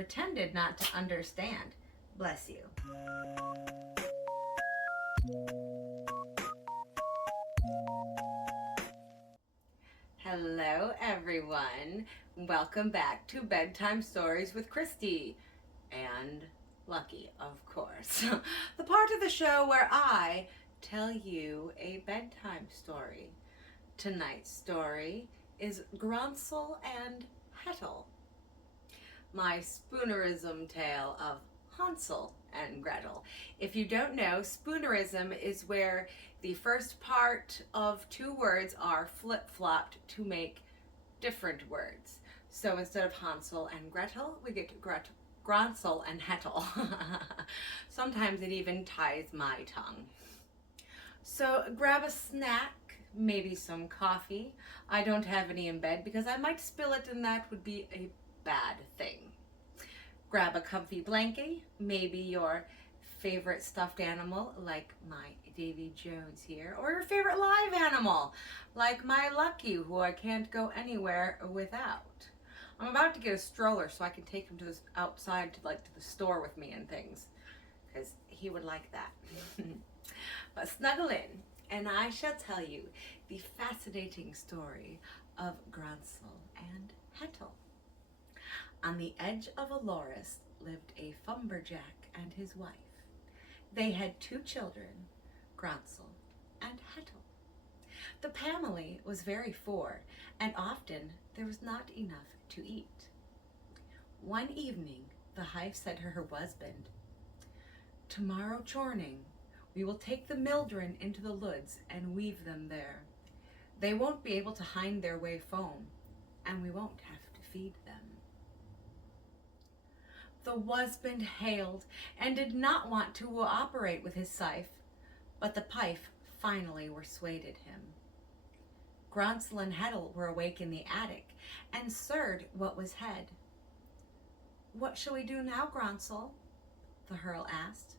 pretended not to understand. Bless you. Hello, everyone. Welcome back to Bedtime Stories with Christie and Lucky, of course. The part of the show where I tell you a bedtime story. Tonight's story is Hansel and Gretel, my Spoonerism tale of Hansel and Gretel. If you don't know, Spoonerism is where the first part of two words are flip-flopped to make different words. So instead of Hansel and Gretel, we get Hansel and Gretel. Sometimes it even ties my tongue. So grab a snack, maybe some coffee. I don't have any in bed because I might spill it and that would be a bad thing. Grab a comfy blanket, maybe your favorite stuffed animal like my Davy Jones here, or your favorite live animal like my Lucky, who I can't go anywhere without. I'm about to get a stroller so I can take him to outside to the store with me and things, because he would like that. But snuggle in, and I shall tell you the fascinating story of Hansel and Gretel. On the edge of a forest lived a lumberjack and his wife. They had two children, Hansel and Gretel. The family was very poor, and often there was not enough to eat. One evening, the wife said to her husband, "Tomorrow morning, we will take the children into the woods and weave them there. They won't be able to hide their way home, and we won't have to feed them." The husband hailed and did not want to cooperate with his wife, but the wife finally persuaded him. Hansel and Gretel were awake in the attic and heard what was said. "What shall we do now, Hansel?" the Earl asked.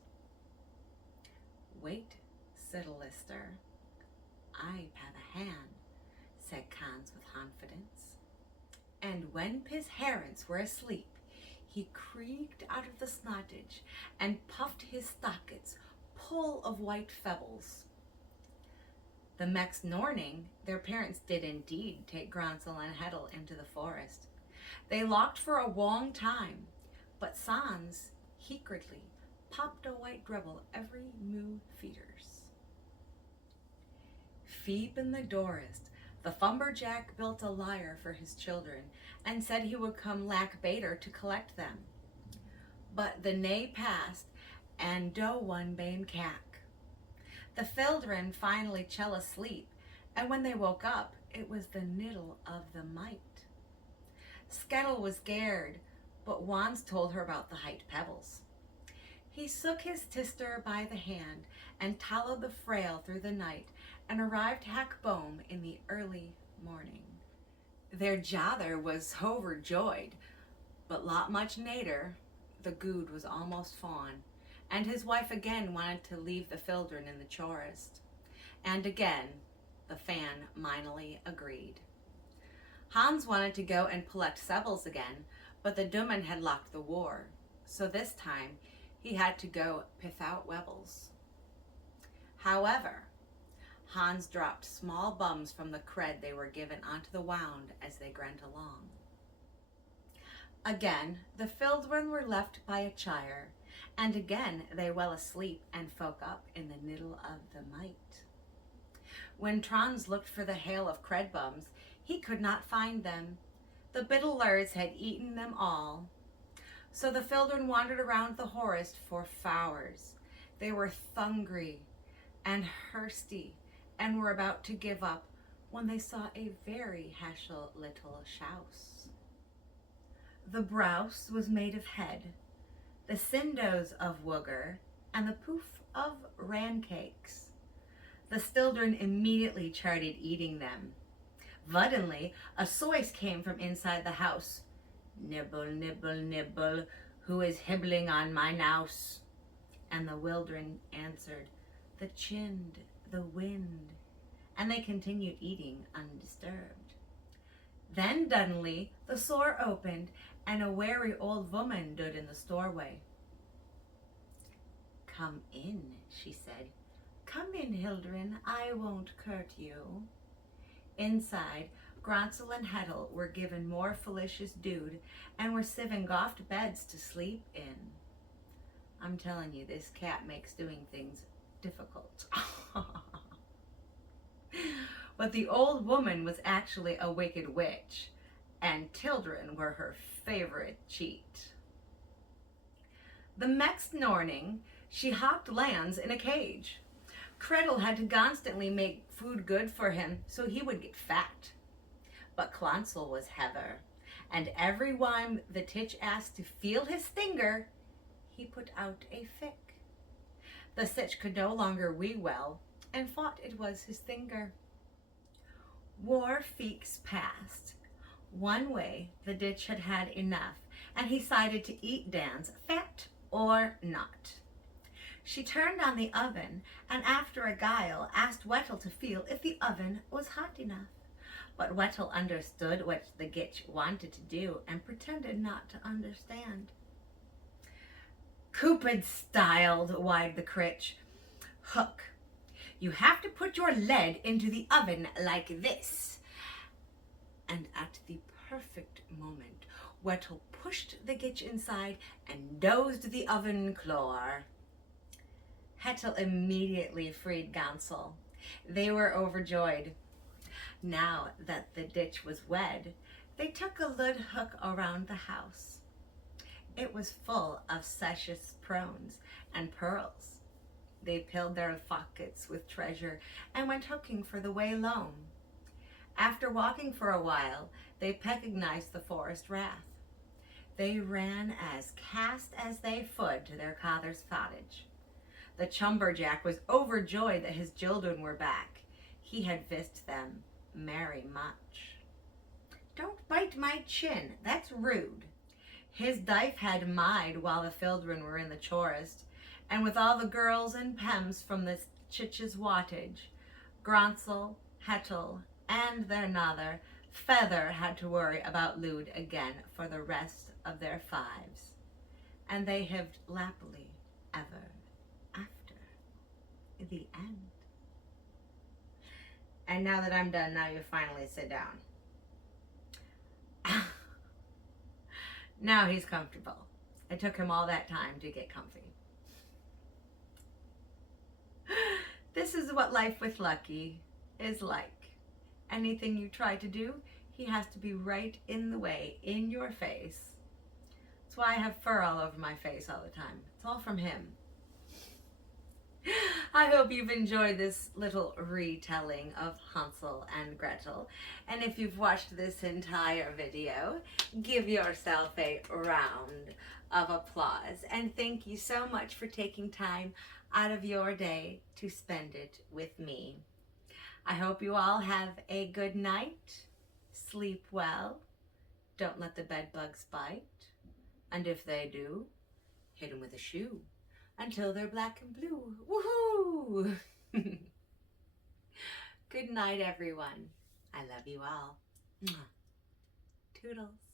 "Wait," said Lister. "I have a hand," said Hans with confidence. And when his parents were asleep, he creaked out of the snottage and puffed his stockings full of white feathers. The next morning, their parents did indeed take Hansel and Gretel into the forest. They locked for a long time, but Sans secretly popped a white rebel every new feeders. Phoebe in the forest, the lumberjack built a lyre for his children and said he would come lack bater to collect them. But the day passed and no one came back. The children finally fell asleep, and when they woke up, it was the middle of the night. Skettle was scared, but Wands told her about the white pebbles. He shook his sister by the hand and followed the frail through the night and arrived home in the early morning. Their jather was overjoyed, but lot much later, the good was almost gone, and his wife again wanted to leave the children in the forest. And again, the fan finally agreed. Hans wanted to go and collect sebbles again, but the Dummen had locked the war, so this time he had to go without webbles. However, Hans dropped small bums from the cred they were given onto the wound as they went along. Again, the children were left by a chair, and again they well asleep and woke up in the middle of the night. When Trons looked for the hail of cred bums, he could not find them. The biddlers had eaten them all. So the children wandered around the forest for hours. They were hungry and thirsty and were about to give up when they saw a very hashel little shouse. The browse was made of head, the cindos of wooger, and the poof of rancakes. The children immediately started eating them. Suddenly, a voice came from inside the house. "Nibble, nibble, nibble, who is hibbling on my nouse?" And the children answered, "The chind, the wind," and they continued eating undisturbed. Then suddenly the door opened, and a wary old woman stood in the doorway. "Come in," she said. "Come in, Hildren, I won't hurt you." Inside, Gronsel and Hettel were given more fallacious dude and were given goft beds to sleep in. I'm telling you, this cat makes doing things difficult. But the old woman was actually a wicked witch, and children were her favorite cheat. The next morning, she hopped Lance in a cage. Gretel had to constantly make food good for him so he would get fat. But Gronsel was heather, and every time the titch asked to feel his finger, he put out a fick. The sitch could no longer wee well, and thought it was his finger. War feeks passed. One way the ditch had had enough, and he decided to eat Dan's fat or not. She turned on the oven, and after a guile asked Wettel to feel if the oven was hot enough. But Wettel understood what the gitch wanted to do and pretended not to understand. "Cupid styled," whined the critch. "Hook, you have to put your lead into the oven like this." And at the perfect moment, Wettel pushed the gitch inside and dozed the oven floor. Hettel immediately freed Gronsel. They were overjoyed. Now that the ditch was wed, they took a lead hook around the house. It was full of precious stones and pearls. They filled their pockets with treasure and went hooking for the way home. After walking for a while, they recognized the forest path. They ran as fast as they could to their father's cottage. The Chumberjack was overjoyed that his children were back. He had missed them very much. "Don't bite my chin, that's rude." His dife had mied while the children were in the forest, and with all the girls and pems from the chitch's wattage, Gronsel, Hettel, and their mother, Feather, had to worry about Lude again for the rest of their lives. And they lived happily ever after. The end. And now that I'm done, now you finally sit down. Now he's comfortable. It took him all that time to get comfy. This is what life with Lucky is like. Anything you try to do, he has to be right in the way, in your face. That's why I have fur all over my face all the time. It's all from him. I hope you've enjoyed this little retelling of Hansel and Gretel. And if you've watched this entire video, give yourself a round of applause. And thank you so much for taking time out of your day to spend it with me. I hope you all have a good night. Sleep well. Don't let the bed bugs bite. And if they do, hit them with a shoe until they're black and blue. Woohoo! Good night, everyone. I love you all. Toodles.